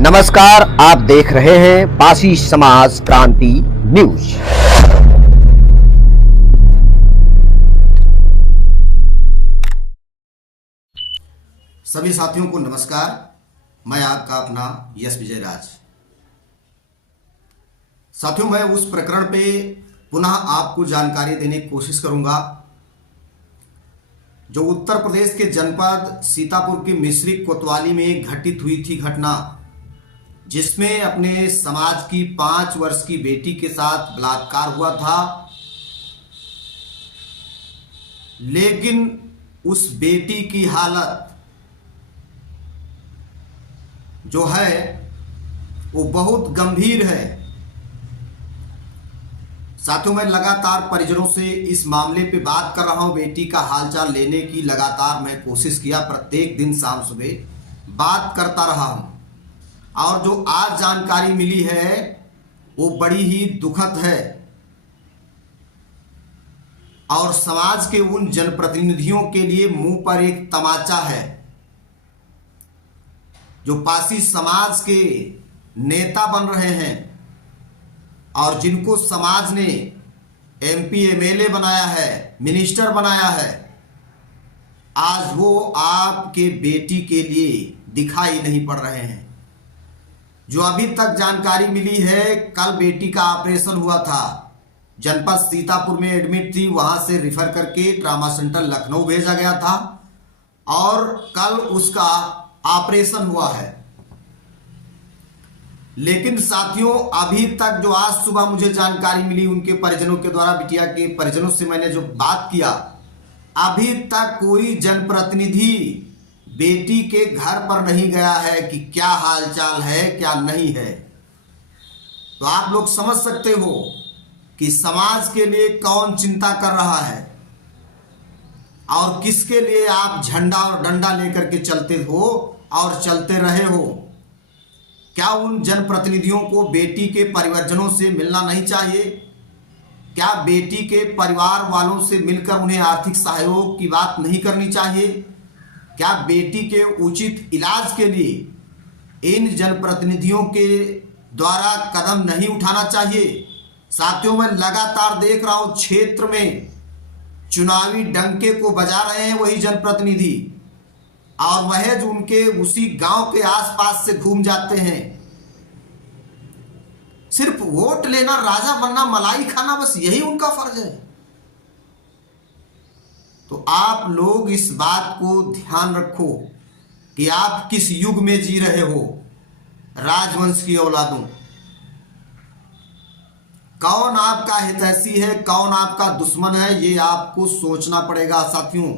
नमस्कार, आप देख रहे हैं पासी समाज क्रांति न्यूज। सभी साथियों को नमस्कार। मैं आपका अपना यश विजय राज। साथियों, मैं उस प्रकरण पे पुनः आपको जानकारी देने की कोशिश करूंगा जो उत्तर प्रदेश के जनपद सीतापुर की मिश्री कोतवाली में घटित हुई थी घटना, जिसमें अपने समाज की 5 वर्ष की बेटी के साथ बलात्कार हुआ था। लेकिन उस बेटी की हालत जो है वो बहुत गंभीर है। साथियों, मैं लगातार परिजनों से इस मामले पे बात कर रहा हूं। बेटी का हालचाल लेने की लगातार मैं कोशिश किया, प्रत्येक दिन शाम सुबह बात करता रहा हूं। और जो आज जानकारी मिली है वो बड़ी ही दुखद है और समाज के उन जनप्रतिनिधियों के लिए मुंह पर एक तमाचा है जो पासी समाज के नेता बन रहे हैं और जिनको समाज ने एमपी एमएलए बनाया है, मिनिस्टर बनाया है। आज वो आपके बेटी के लिए दिखाई नहीं पड़ रहे हैं। जो अभी तक जानकारी मिली है, कल बेटी का ऑपरेशन हुआ था, जनपद सीतापुर में एडमिट थी, वहां से रिफर करके ट्रामा सेंटर लखनऊ भेजा गया था और कल उसका ऑपरेशन हुआ है। लेकिन साथियों, अभी तक जो आज सुबह मुझे जानकारी मिली उनके परिजनों के द्वारा, बिटिया के परिजनों से मैंने जो बात किया, अभी तक कोई जनप्रतिनिधि बेटी के घर पर नहीं गया है कि क्या हालचाल है क्या नहीं है। तो आप लोग समझ सकते हो कि समाज के लिए कौन चिंता कर रहा है और किसके लिए आप झंडा और डंडा लेकर के चलते हो और चलते रहे हो। क्या उन जनप्रतिनिधियों को बेटी के परिवारजनों से मिलना नहीं चाहिए? क्या बेटी के परिवार वालों से मिलकर उन्हें आर्थिक सहयोग की बात नहीं करनी चाहिए? क्या बेटी के उचित इलाज के लिए इन जनप्रतिनिधियों के द्वारा कदम नहीं उठाना चाहिए? साथियों, मैं लगातार देख रहा हूं क्षेत्र में चुनावी डंके को बजा रहे हैं वही जनप्रतिनिधि और वह जो उनके उसी गांव के आसपास से घूम जाते हैं। सिर्फ वोट लेना, राजा बनना, मलाई खाना, बस यही उनका फर्ज है। तो आप लोग इस बात को ध्यान रखो कि आप किस युग में जी रहे हो। राजवंश की औलादों, कौन आपका हितैषी है, कौन आपका दुश्मन है, ये आपको सोचना पड़ेगा। साथियों,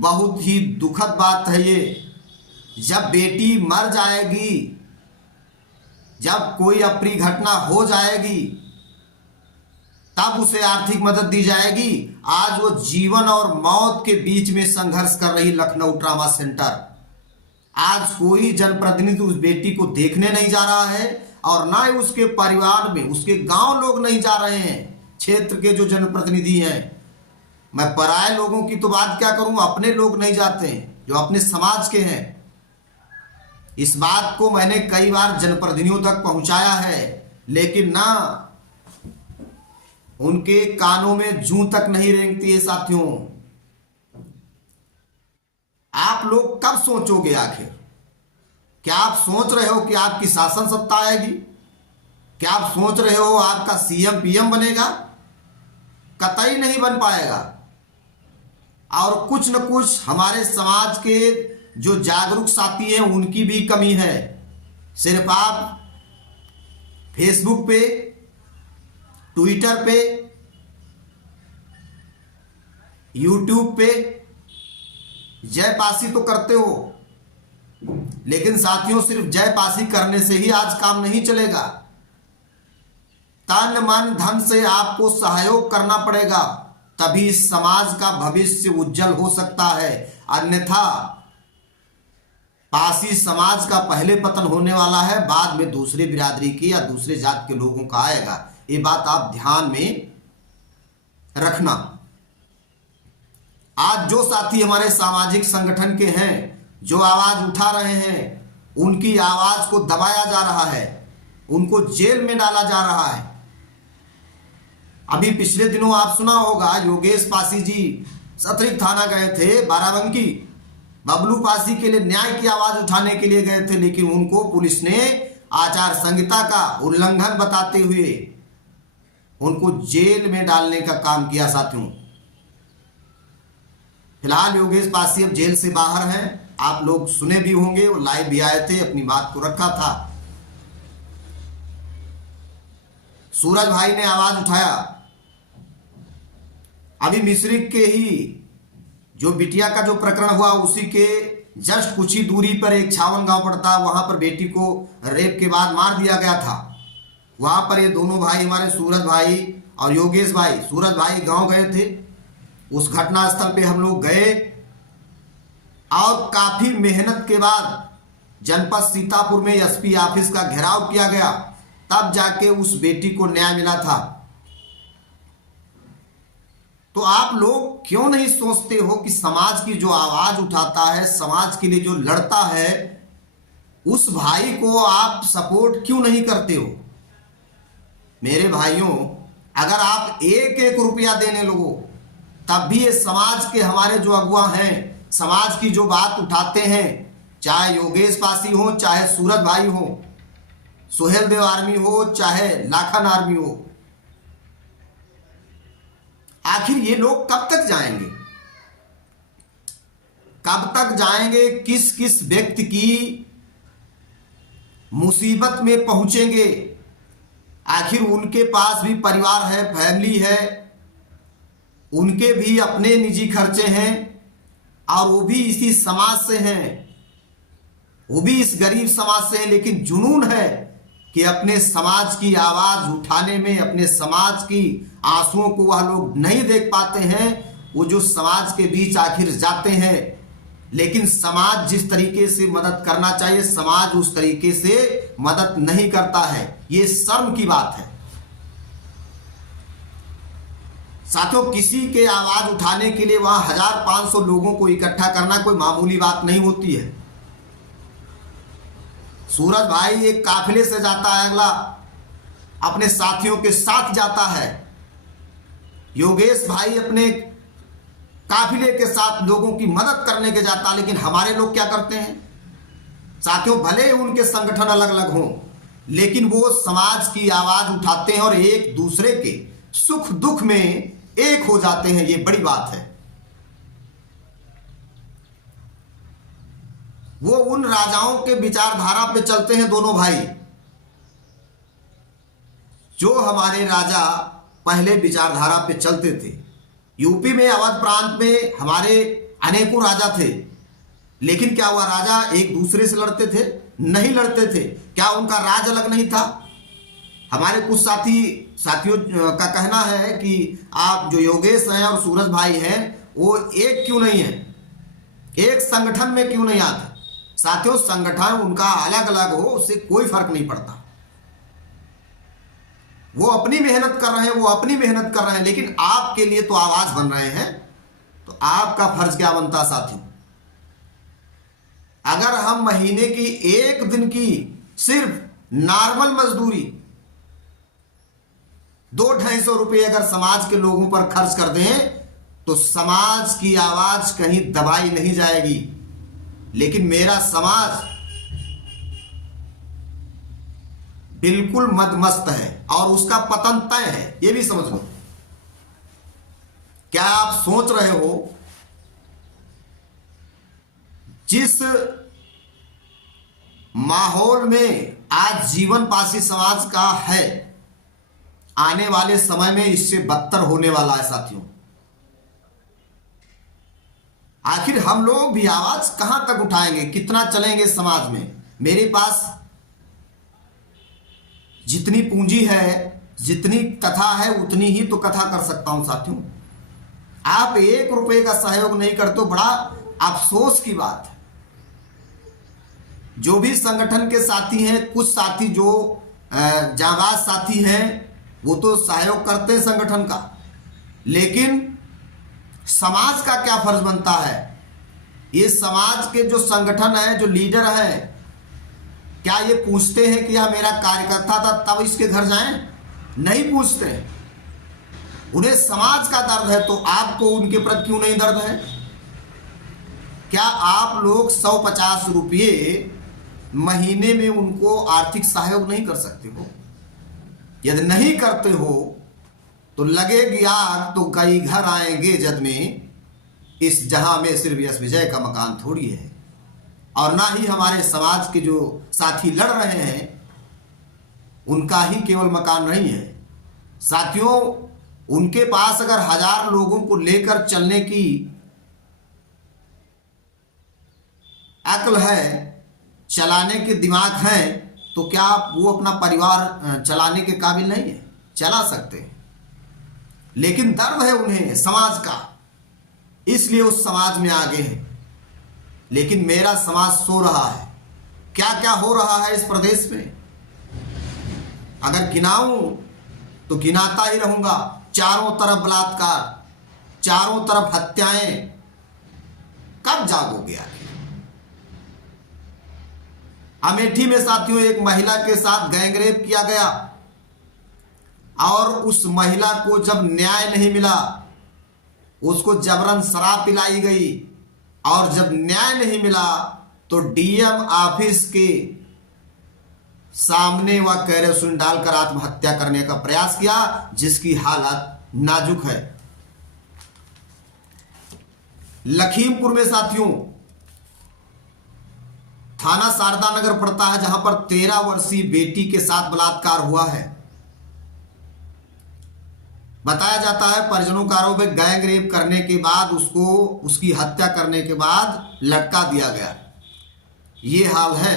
बहुत ही दुखद बात है ये। जब बेटी मर जाएगी, जब कोई अप्रिय घटना हो जाएगी, तब उसे आर्थिक मदद दी जाएगी। आज वो जीवन और मौत के बीच में संघर्ष कर रही लखनऊ ट्रामा सेंटर, आज कोई जनप्रतिनिधि उस बेटी को देखने नहीं जा रहा है और ना ही उसके परिवार में, उसके गांव लोग नहीं जा रहे हैं। क्षेत्र के जो जनप्रतिनिधि हैं, मैं पराये लोगों की तो बात क्या करूं, अपने लोग नहीं जाते हैं जो अपने समाज के हैं। इस बात को मैंने कई बार जनप्रतिनिधियों तक पहुंचाया है, लेकिन ना उनके कानों में जूं तक नहीं रेंगती है। साथियों, आप लोग कब सोचोगे आखिर? क्या आप सोच रहे हो कि आपकी शासन सत्ता आएगी? क्या आप सोच रहे हो आपका सीएम पीएम बनेगा? कतई नहीं बन पाएगा। और कुछ न कुछ हमारे समाज के जो जागरूक साथी हैं उनकी भी कमी है। सिर्फ आप फेसबुक पे, ट्विटर पे, यूट्यूब पे जयपासी तो करते हो, लेकिन साथियों, सिर्फ जयपासी करने से ही आज काम नहीं चलेगा। तन मन धन से आपको सहयोग करना पड़ेगा, तभी समाज का भविष्य उज्जवल हो सकता है। अन्यथा पासी समाज का पहले पतन होने वाला है, बाद में दूसरे बिरादरी की या दूसरे जात के लोगों का आएगा। ये बात आप ध्यान में रखना। आज जो साथी हमारे सामाजिक संगठन के हैं, जो आवाज उठा रहे हैं, उनकी आवाज को दबाया जा रहा है, उनको जेल में डाला जा रहा है। अभी पिछले दिनों आप सुना होगा, योगेश पासी जी सतरिक थाना गए थे, बाराबंकी बबलू पासी के लिए न्याय की आवाज उठाने के लिए गए थे, लेकिन उनको पुलिस ने आचार संहिता का उल्लंघन बताते हुए उनको जेल में डालने का काम किया। साथियों, फिलहाल योगेश पासी अब जेल से बाहर हैं। आप लोग सुने भी होंगे, वो लाइव भी आए थे, अपनी बात को रखा था। सूरज भाई ने आवाज उठाया। अभी मिश्रिक के ही जो बिटिया का जो प्रकरण हुआ, उसी के जस्ट कुछ ही दूरी पर एक छावन गांव पड़ता है, वहां पर बेटी को रेप के बाद मार दिया गया था। वहां पर ये दोनों भाई, हमारे सूरज भाई और योगेश भाई, सूरज भाई गांव गए थे। उस घटना स्थल पे हम लोग गए और काफी मेहनत के बाद जनपद सीतापुर में एसपी ऑफिस का घेराव किया गया, तब जाके उस बेटी को न्याय मिला था। तो आप लोग क्यों नहीं सोचते हो कि समाज की जो आवाज उठाता है, समाज के लिए जो लड़ता है, उस भाई को आप सपोर्ट क्यों नहीं करते हो? मेरे भाइयों, अगर आप एक एक रुपया देने लगो, तब भी ये समाज के हमारे जो अगुआ हैं, समाज की जो बात उठाते हैं, चाहे योगेश पासी हो, चाहे सूरज भाई हो, सुहेल देव आर्मी हो, चाहे लाखन आर्मी हो, आखिर ये लोग कब तक जाएंगे? कब तक जाएंगे? किस किस व्यक्ति की मुसीबत में पहुंचेंगे? आखिर उनके पास भी परिवार है, फैमिली है, उनके भी अपने निजी खर्चे हैं, और वो भी इसी समाज से हैं, वो भी इस गरीब समाज से हैं, लेकिन जुनून है कि अपने समाज की आवाज उठाने में, अपने समाज की आंसुओं को वह लोग नहीं देख पाते हैं। वो जो समाज के बीच आखिर जाते हैं, लेकिन समाज जिस तरीके से मदद करना चाहिए, समाज उस तरीके से मदद नहीं करता है। ये शर्म की बात है। साथियों, किसी के आवाज उठाने के लिए वहां 1500 लोगों को इकट्ठा करना कोई मामूली बात नहीं होती है। सूरज भाई एक काफिले से जाता है, अगला अपने साथियों के साथ जाता है। योगेश भाई अपने काफिले के साथ लोगों की मदद करने के जाता है, लेकिन हमारे लोग क्या करते हैं? साथियों, भले उनके संगठन अलग अलग हों, लेकिन वो समाज की आवाज उठाते हैं और एक दूसरे के सुख दुख में एक हो जाते हैं। ये बड़ी बात है। वो उन राजाओं के विचारधारा पे चलते हैं दोनों भाई, जो हमारे राजा पहले विचारधारा पे चलते थे। यूपी में, अवध प्रांत में हमारे अनेकों राजा थे, लेकिन क्या हुआ? राजा एक दूसरे से लड़ते थे? नहीं लड़ते थे। क्या उनका राज अलग नहीं था? हमारे कुछ साथियों का कहना है कि आप जो योगेश हैं और सूरज भाई हैं, वो एक क्यों नहीं है, एक संगठन में क्यों नहीं आते? साथियों, संगठन उनका अलग अलग हो, उससे कोई फर्क नहीं पड़ता। वो अपनी मेहनत कर रहे हैं, वो अपनी मेहनत कर रहे हैं, लेकिन आपके लिए तो आवाज बन रहे हैं। तो आपका फर्ज क्या बनता साथियों? अगर हम महीने की एक दिन की सिर्फ नॉर्मल मजदूरी 200-250 रुपये अगर समाज के लोगों पर खर्च कर दें, तो समाज की आवाज कहीं दबाई नहीं जाएगी। लेकिन मेरा समाज बिल्कुल मदमस्त है और उसका पतन तय है, यह भी समझ लो। क्या आप सोच रहे हो, जिस माहौल में आज जीवन पासी समाज का है, आने वाले समय में इससे बदतर होने वाला है साथियों। आखिर हम लोग भी आवाज कहां तक उठाएंगे, कितना चलेंगे समाज में? मेरे पास जितनी पूंजी है, जितनी कथा है, उतनी ही तो कथा कर सकता हूं साथियों। आप 1 रुपए का सहयोग नहीं करते हो, बड़ा अफसोस की बात है। जो भी संगठन के साथी हैं, कुछ साथी जो जाबाज साथी हैं, वो तो सहयोग करते हैं संगठन का, लेकिन समाज का क्या फर्ज बनता है? ये समाज के जो संगठन है, जो लीडर हैं, क्या ये पूछते हैं कि यह मेरा कार्यकर्ता था तब इसके घर जाएं? नहीं पूछते। उन्हें समाज का दर्द है, तो आपको उनके प्रति क्यों नहीं दर्द है? क्या आप लोग 150 रुपये महीने में उनको आर्थिक सहयोग नहीं कर सकते हो? यदि नहीं करते हो तो लगेगी आग तो कई घर आएंगे जद में, इस जहां में सिर्फ यश विजय का मकान थोड़ी है, और ना ही हमारे समाज के जो साथी लड़ रहे हैं उनका ही केवल मकान नहीं है। साथियों, उनके पास अगर 1000 लोगों को लेकर चलने की अक्ल है, चलाने के दिमाग है, तो क्या वो अपना परिवार चलाने के काबिल नहीं है? चला सकते हैं, लेकिन दर्द है उन्हें समाज का, इसलिए उस समाज में आगे हैं। लेकिन मेरा समाज सो रहा है। क्या क्या हो रहा है इस प्रदेश में, अगर गिनाऊं तो गिनाता ही रहूंगा। चारों तरफ बलात्कार, चारों तरफ हत्याएं, कब जागोगे आखिर? अमेठी में साथियों एक महिला के साथ गैंगरेप किया गया, और उस महिला को जब न्याय नहीं मिला, उसको जबरन शराब पिलाई गई, और जब न्याय नहीं मिला तो डीएम ऑफिस के सामने वह कैरोसिन डालकर आत्महत्या करने का प्रयास किया, जिसकी हालत नाजुक है। लखीमपुर में साथियों थाना शारदा नगर पड़ता है, जहां पर 13 वर्षीय बेटी के साथ बलात्कार हुआ है। बताया जाता है परिजनों का आरोप है गैंग रेप करने के बाद उसको उसकी हत्या करने के बाद लटका दिया गया। ये हाल है।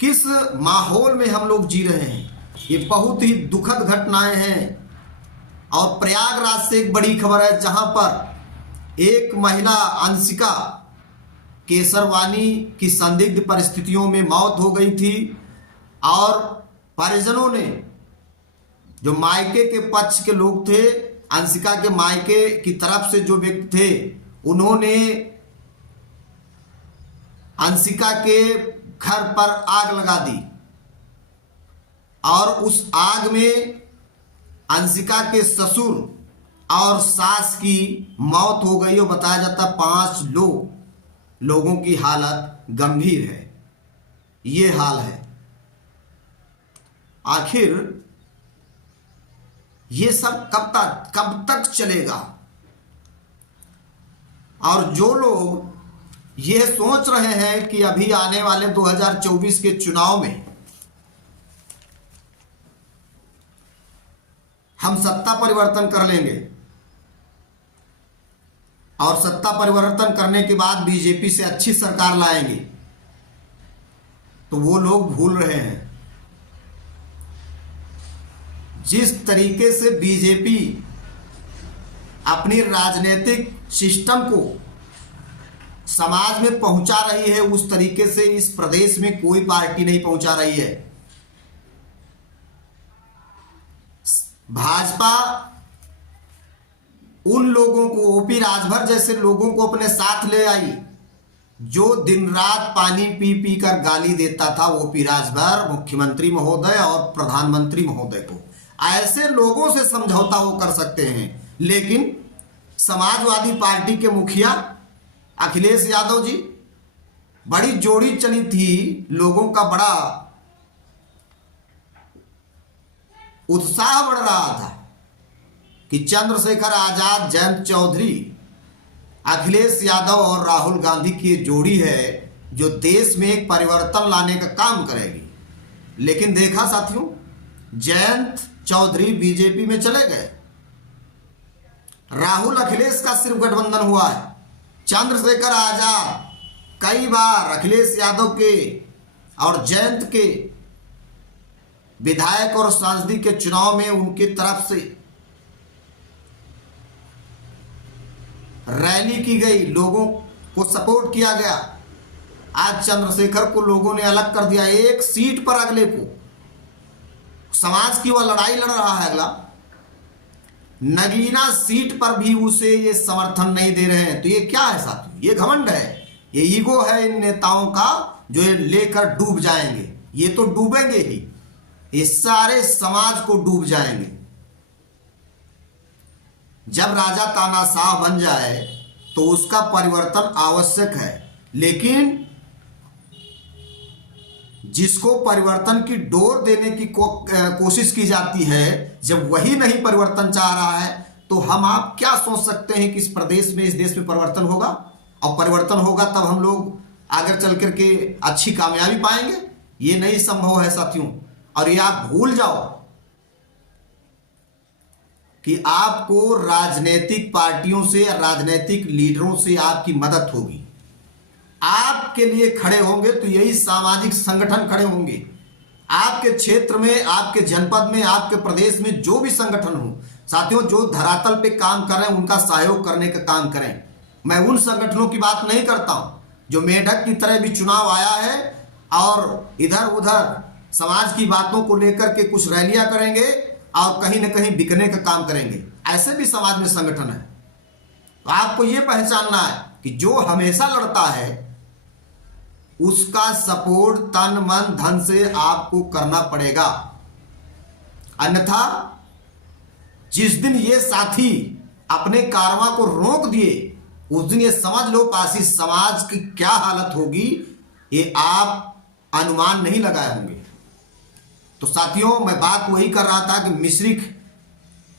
किस माहौल में हम लोग जी रहे हैं, ये बहुत ही दुखद घटनाएं हैं। और प्रयागराज से एक बड़ी खबर है, जहां पर एक महिला अंशिका केसरवानी की संदिग्ध परिस्थितियों में मौत हो गई थी, और परिजनों ने, जो मायके के पक्ष के लोग थे, अंशिका के मायके की तरफ से जो व्यक्ति थे, उन्होंने अंशिका के घर पर आग लगा दी, और उस आग में अंशिका के ससुर और सास की मौत हो गई। और बताया जाता 5 लोगों की हालत गंभीर है। ये हाल है। आखिर ये सब कब तक चलेगा? और जो लोग ये सोच रहे हैं कि अभी आने वाले 2024 के चुनाव में हम सत्ता परिवर्तन कर लेंगे, और सत्ता परिवर्तन करने के बाद बीजेपी से अच्छी सरकार लाएंगे, तो वो लोग भूल रहे हैं जिस तरीके से बीजेपी अपनी राजनीतिक सिस्टम को समाज में पहुंचा रही है, उस तरीके से इस प्रदेश में कोई पार्टी नहीं पहुंचा रही है। भाजपा उन लोगों को, ओपी राजभर जैसे लोगों को अपने साथ ले आई, जो दिन रात पानी पी पी कर गाली देता था ओपी राजभर, मुख्यमंत्री महोदय और प्रधानमंत्री महोदय को। ऐसे लोगों से समझौता वो कर सकते हैं, लेकिन समाजवादी पार्टी के मुखिया अखिलेश यादव जी, बड़ी जोड़ी चली थी, लोगों का बड़ा उत्साह बढ़ रहा था कि चंद्रशेखर आजाद, जयंत चौधरी, अखिलेश यादव और राहुल गांधी की जोड़ी है जो देश में एक परिवर्तन लाने का काम करेगी। लेकिन देखा साथियों, जयंत चौधरी बीजेपी में चले गए, राहुल अखिलेश का सिर्फ गठबंधन हुआ है। चंद्रशेखर आजाद कई बार अखिलेश यादव के और जयंत के विधायक और सांसद के चुनाव में उनकी तरफ से रैली की गई, लोगों को सपोर्ट किया गया। आज चंद्रशेखर को लोगों ने अलग कर दिया, एक सीट पर अगले को समाज की वह लड़ाई लड़ रहा है, अगला नगीना सीट पर भी उसे ये समर्थन नहीं दे रहे हैं। तो ये क्या है साथियों? ये घमंड है, ये ईगो है इन नेताओं का जो ये लेकर डूब जाएंगे। ये तो डूबेंगे ही, ये सारे समाज को डूब जाएंगे। जब राजा तानाशाह बन जाए तो उसका परिवर्तन आवश्यक है, लेकिन जिसको परिवर्तन की डोर देने की कोशिश की जाती है, जब वही नहीं परिवर्तन चाह रहा है, तो हम आप क्या सोच सकते हैं कि इस प्रदेश में, इस देश में परिवर्तन होगा? और परिवर्तन होगा तब हम लोग आगे चल करके अच्छी कामयाबी पाएंगे? ये नहीं संभव है साथियों। और ये आप भूल जाओ कि आपको राजनीतिक पार्टियों से, राजनीतिक लीडरों से आपकी मदद होगी। आपके लिए खड़े होंगे तो यही सामाजिक संगठन खड़े होंगे। आपके क्षेत्र में, आपके जनपद में, आपके प्रदेश में जो भी संगठन हो साथियों, जो धरातल पे काम कर रहे हैं उनका सहयोग करने का काम करें। मैं उन संगठनों की बात नहीं करता हूं जो मेढक की तरह भी चुनाव आया है और इधर उधर समाज की बातों को लेकर के कुछ रैलियां करेंगे और कहीं ना कहीं बिकने का काम करेंगे। ऐसे भी समाज में संगठन है। तो आपको यह पहचानना है कि जो हमेशा लड़ता है उसका सपोर्ट तन मन धन से आपको करना पड़ेगा। अन्यथा जिस दिन ये साथी अपने कारवां को रोक दिए, उस दिन ये समझ लो पासी समाज की क्या हालत होगी, ये आप अनुमान नहीं लगाए होंगे। तो साथियों, मैं बात वही कर रहा था कि मिश्रिख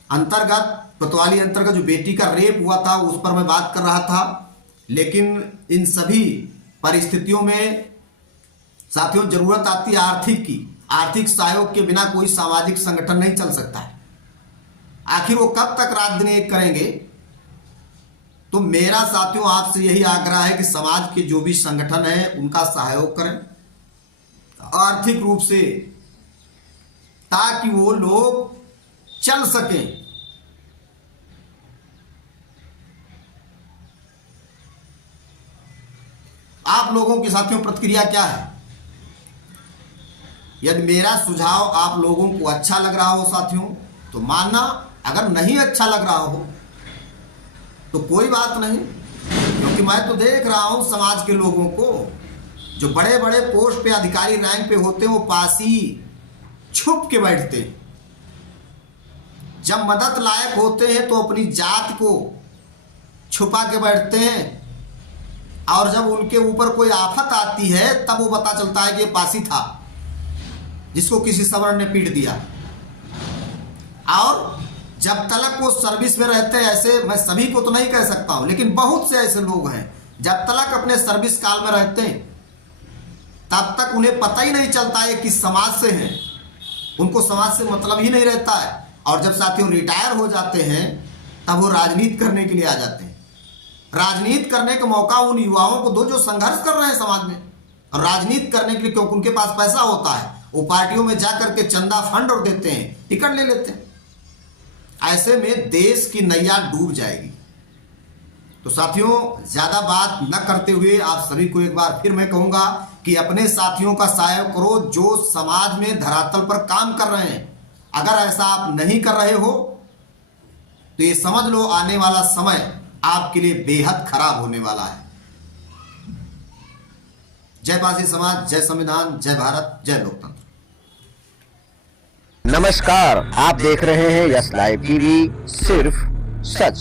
अंतर्गत, कोतवाली अंतर्गत जो बेटी का रेप हुआ था उस पर मैं बात कर रहा था। लेकिन इन सभी परिस्थितियों में साथियों जरूरत आती है आर्थिक की। आर्थिक सहयोग के बिना कोई सामाजिक संगठन नहीं चल सकता है। आखिर वो कब तक रात दिन एक करेंगे? तो मेरा साथियों आपसे यही आग्रह है कि समाज के जो भी संगठन है उनका सहयोग करें आर्थिक रूप से, ताकि वो लोग चल सकें। आप लोगों की साथियों प्रतिक्रिया क्या है? यदि मेरा सुझाव आप लोगों को अच्छा लग रहा हो साथियों तो मानना, अगर नहीं अच्छा लग रहा हो तो कोई बात नहीं, क्योंकि मैं तो देख रहा हूं समाज के लोगों को जो बड़े बड़े पोस्ट पे, अधिकारी रैंक पे होते हैं, वो पासी छुप के बैठते हैं। जब मदद लायक होते हैं तो अपनी जात को छुपा के बैठते हैं, और जब उनके ऊपर कोई आफत आती है तब वो पता चलता है कि ये पासी था जिसको किसी सवर्ण ने पीट दिया। और जब तलक वो सर्विस में रहते हैं, ऐसे मैं सभी को तो नहीं कह सकता हूं, लेकिन बहुत से ऐसे लोग हैं जब तलक अपने सर्विस काल में रहते हैं तब तक उन्हें पता ही नहीं चलता है किस समाज से हैं, उनको समाज से मतलब ही नहीं रहता है। और जब साथियों रिटायर हो जाते हैं तब वो राजनीति करने के लिए आ जाते हैं। राजनीति करने का मौका उन युवाओं को दो जो संघर्ष कर रहे हैं समाज में, और राजनीति करने के लिए, क्योंकि उनके पास पैसा होता है, वो पार्टियों में जाकर के चंदा फंड और देते हैं, टिकट ले लेते हैं। ऐसे में देश की नैया डूब जाएगी। तो साथियों, ज्यादा बात न करते हुए आप सभी को एक बार फिर मैं कहूंगा कि अपने साथियों का सहयोग करो जो समाज में धरातल पर काम कर रहे हैं। अगर ऐसा आप नहीं कर रहे हो तो ये समझ लो आने वाला समय आपके लिए बेहद खराब होने वाला है। जय पासी समाज, जय संविधान, जय भारत, जय लोकतंत्र। नमस्कार, आप देख रहे हैं यस लाइव टीवी, सिर्फ सच।